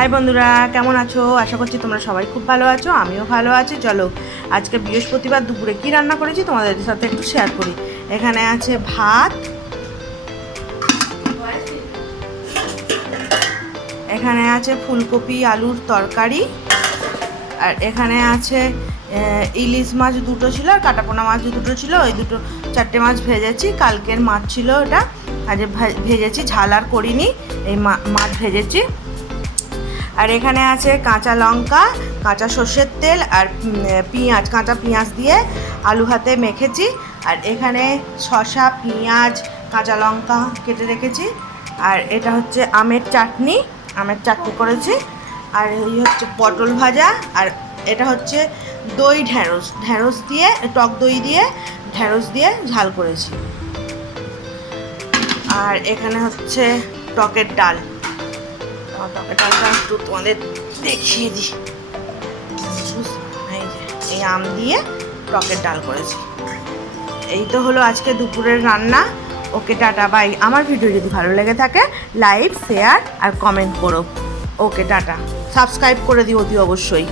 High বন্ধুরা, কেমন আছো? আশা করছি তোমরা সবাই খুব ভালো আছো, আমিও ভালো আছি। চলো, আজকে বৃহস্পতিবার দুপুরে কি রান্না করেছি তোমাদের সাথে একটু শেয়ার করি। এখানে আছে ভাত। এখানে আছে ফুলকপি, আলুর তরকারি। আর এখানে আছে ইলিশ মাছ দুটো ছিল আর কাটাপোনা মাছ দুটো ছিল। ওই দুটো চারটে মাছ ভেজেছি। কালকের মাছ ছিল ওটা। আজ ভেজেছি, ঝাল আর করিনি। এই মাছ ভেজেছি। আর এখানে আছে কাঁচা লঙ্কা, কাঁচা সর্ষের তেল আর পেঁয়াজ, কাঁচা পেঁয়াজ দিয়ে আলু হাতে মেখেছি। আর এখানে শসা, পেঁয়াজ, কাঁচা লঙ্কা কেটে রেখেছি। আর এটা হচ্ছে আমের চাটনি আমের চাটনি করেছি। আর এই হচ্ছে পটল ভাজা, আর এটা হচ্ছে দই ঢ্যাঁড়স ঢ্যাঁড়স দিয়ে, টক দই দিয়ে ঢ্যাঁড়স দিয়ে ঝাল করেছি। আর এখানে হচ্ছে টকের ডাল। আমার ডালটা একটু তোমাদের দেখিয়ে দিই এই এই আম দিয়ে টকের ডাল করেছি এই তো হলো আজকে দুপুরের রান্না। Okay, tata, bye. আমার ভিডিও যদি ভালো লেগে থাকে, লাইক, শেয়ার আর কমেন্ট করো। ওকে, টাটা। সাবস্ক্রাইব করে দিও অতি অবশ্যই।